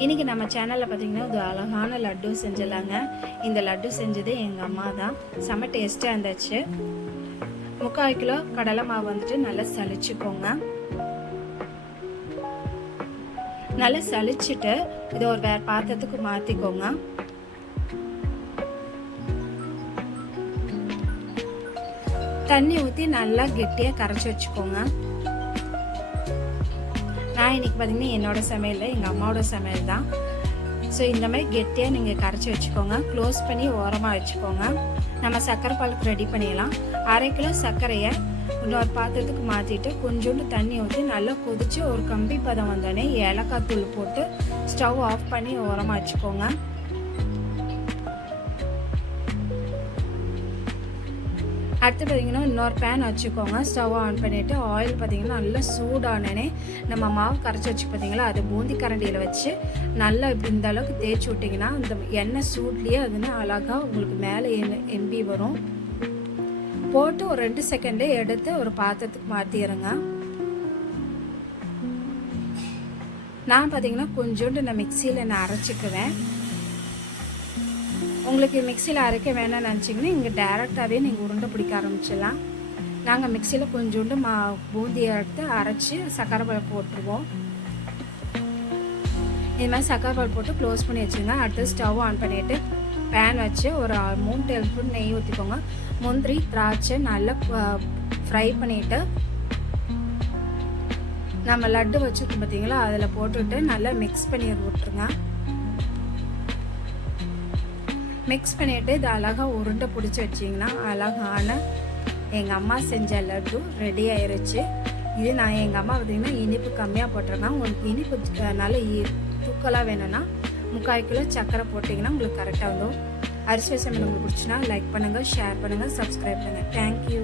இன்றைக்கி நம்ம சேனலில் பார்த்திங்கன்னா ஒரு அழகான லட்டு செஞ்சிடலாங்க. இந்த லட்டு செஞ்சது எங்கள் அம்மா தான். செம்ம டேஸ்ட்டாக இருந்துச்சு. 3/4 கிலோ கடலை மாவு வந்துட்டு நல்லா சலிச்சுக்கோங்க. நல்லா சலிச்சுட்டு இதை ஒரு வேறு பாத்திரத்துக்கு மாற்றிக்கோங்க. தண்ணி ஊற்றி நல்லா கெட்டியாக கரைச்சி வச்சுக்கோங்க. நான் இன்றைக்கி பார்த்திங்கன்னா என்னோடய சமையல் எங்கள் அம்மாவோட சமையல் தான். ஸோ இந்த மாதிரி கெட்டியாக நீங்கள் கரைச்சி வச்சுக்கோங்க. க்ளோஸ் பண்ணி ஓரமாக வச்சுக்கோங்க. நம்ம சர்க்கரை பாலுக்கு ரெடி பண்ணிடலாம். 1/2 கிலோ சர்க்கரையை இன்னொரு பாத்திரத்துக்கு மாற்றிட்டு கொஞ்சோண்டு தண்ணி ஊற்றி நல்லா கொதித்து ஒரு கம்பி பதம் வந்தோடனே ஏலக்காய் தூள் போட்டு ஸ்டவ் ஆஃப் பண்ணி ஓரமாக வச்சுக்கோங்க. அடுத்து பார்த்திங்கன்னா இன்னொரு பேன் வச்சுக்கோங்க. ஸ்டவ் ஆன் பண்ணிவிட்டு ஆயில் பார்த்திங்கன்னா நல்லா சூடானே நம்ம மாவு கரைச்சி வச்சு பார்த்திங்களா அது பூந்தி கரண்டியில் வச்சு நல்லா இப்படி இந்த அளவுக்கு தேய்ச்சி விட்டிங்கன்னா இந்த எண்ணெய் சூட்லேயே அதுன்னு அழகாக உங்களுக்கு மேலே எம்பி வரும். போட்டு ஒரு 2 செகண்டே எடுத்து ஒரு பாத்திரத்துக்கு மாற்றிடுங்க. நான் பார்த்திங்கன்னா கொஞ்சோண்டு நான் மிக்சியில் நான் அரைச்சிக்குவேன். உங்களுக்கு மிக்சியில் அரைக்க வேணாம்னு நினச்சிங்கன்னா இங்கே டேரெக்டாகவே நீங்கள் உருண்டை பிடிக்க ஆரம்பிச்சிடலாம். நாங்கள் மிக்சியில் கொஞ்சோண்டு பூந்தியை எடுத்து அரைச்சி சர்க்கரை பால் போட்டுருவோம். இது மாதிரி சர்க்கரை பால் போட்டு க்ளோஸ் பண்ணி வச்சுங்க. அடுத்து ஸ்டவ் ஆன் பண்ணிவிட்டு பேன் வச்சு ஒரு 3 டேபிள் ஸ்பூன் நெய் ஊற்றிக்கோங்க. முந்திரி திராட்சை நல்லா ஃப்ரை பண்ணிவிட்டு நம்ம லட்டு வச்சுருக்கோம் பார்த்தீங்களா அதில் போட்டுவிட்டு நல்லா மிக்ஸ் பண்ணி விட்டுருங்க. மிக்ஸ் பண்ணிவிட்டு இது அழகாக உருண்டை பிடிச்சி வச்சிங்கன்னா அழகான எங்கள் அம்மா செஞ்ச லட்டு ரெடி ஆயிடுச்சு. இது நான் எங்கள் அம்மா பார்த்திங்கன்னா இனிப்பு கம்மியாக போட்டிருக்கேன். உங்களுக்கு இனிப்பு நல்ல தூக்கலாக வேணும்னா 3/4 கிலோ சர்க்கரை போட்டிங்கன்னா உங்களுக்கு கரெக்டாக வந்துடும். அரிசி சமையல் உங்களுக்கு பிடிச்சின்னா லைக் பண்ணுங்கள், ஷேர் பண்ணுங்கள், சப்ஸ்கிரைப் பண்ணுங்கள். தேங்க்யூ.